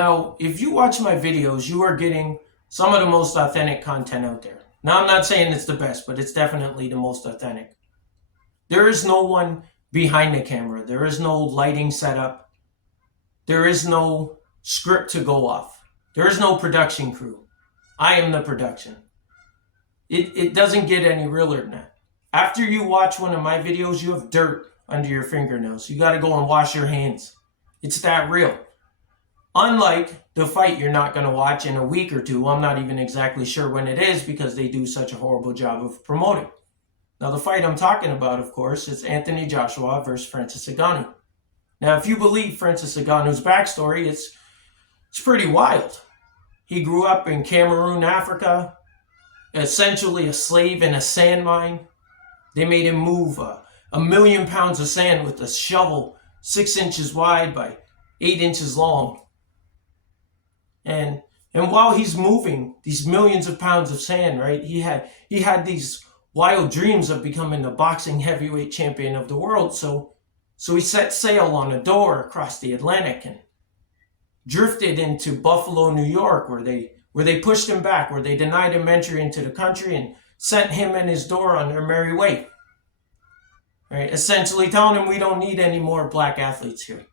Now, if you watch my videos, you are getting some of the most authentic content out there. Now, I'm not saying it's the best, but it's definitely the most authentic. There is no one behind the camera. There is no lighting setup. There is no script to go off. There is no production crew. I am the production. It doesn't get any realer than that. After you watch one of my videos, you have dirt under your fingernails. You got to go and wash your hands. It's that real. Unlike the fight you're not going to watch in a week or two. I'm not even exactly sure when it is because they do such a horrible job of promoting. Now, the fight I'm talking about, of course, is Anthony Joshua versus Francis Ngannou. Now, if you believe Francis Ngannou's backstory, it's pretty wild. He grew up in Cameroon, Africa, essentially a slave in a sand mine. They made him move 1 million pounds of sand with a shovel 6 inches wide by 8 inches long. And while he's moving these millions of pounds of sand, right, he had these wild dreams of becoming the boxing heavyweight champion of the world. So he set sail on a door across the Atlantic and drifted into Buffalo, New York, where they pushed him back, where they denied him entry into the country and sent him and his door on their merry way. Right, essentially telling him we don't need any more black athletes here.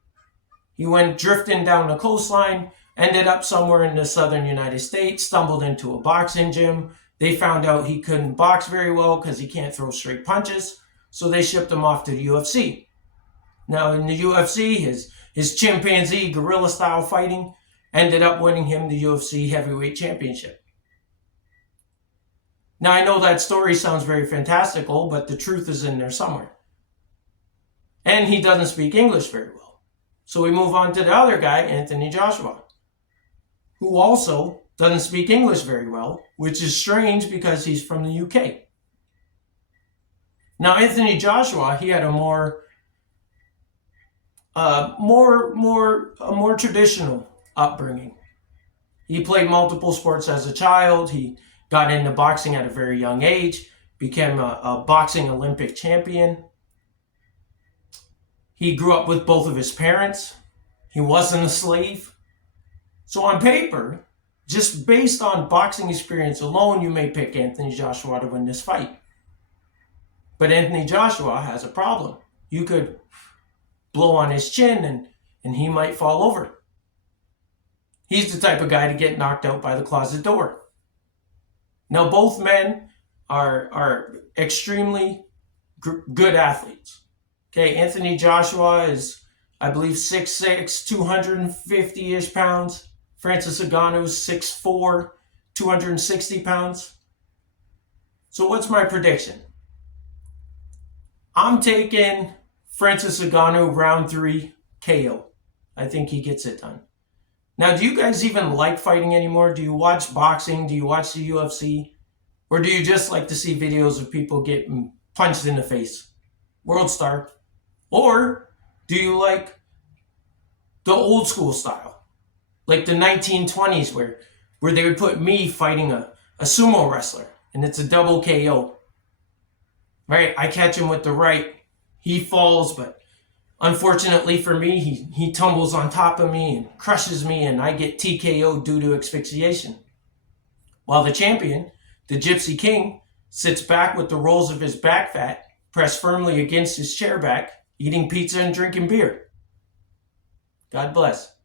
He went drifting down the coastline, ended up somewhere in the southern United States, stumbled into a boxing gym. They found out he couldn't box very well because he can't throw straight punches, so they shipped him off to the UFC. Now in the UFC, his chimpanzee gorilla style fighting ended up winning him the UFC heavyweight championship. Now I know that story sounds very fantastical, but the truth is in there somewhere. And he doesn't speak English very well. So we move on to the other guy, Anthony Joshua, who also doesn't speak English very well, which is strange because he's from the UK. Now, Anthony Joshua, he had a more traditional upbringing. He played multiple sports as a child. He got into boxing at a very young age, became a boxing Olympic champion. He grew up with both of his parents. He wasn't a slave. So on paper, just based on boxing experience alone, you may pick Anthony Joshua to win this fight. But Anthony Joshua has a problem. You could blow on his chin and he might fall over. He's the type of guy to get knocked out by the closet door. Now, both men are extremely good athletes. Okay, Anthony Joshua is, I believe, 6'6", 250-ish pounds. Francis Ngannou is 6'4", 260 pounds. So what's my prediction? I'm taking Francis Ngannou round 3 KO. I think he gets it done. Now, do you guys even like fighting anymore? Do you watch boxing? Do you watch the UFC? Or do you just like to see videos of people getting punched in the face? World star. Or do you like the old school style? Like the 1920s where they would put me fighting a sumo wrestler and it's a double KO. Right? I catch him with the right. He falls, but unfortunately for me, he tumbles on top of me and crushes me and I get TKO due to asphyxiation. While the champion, the Gypsy King, sits back with the rolls of his back fat pressed firmly against his chair back, eating pizza and drinking beer. God bless.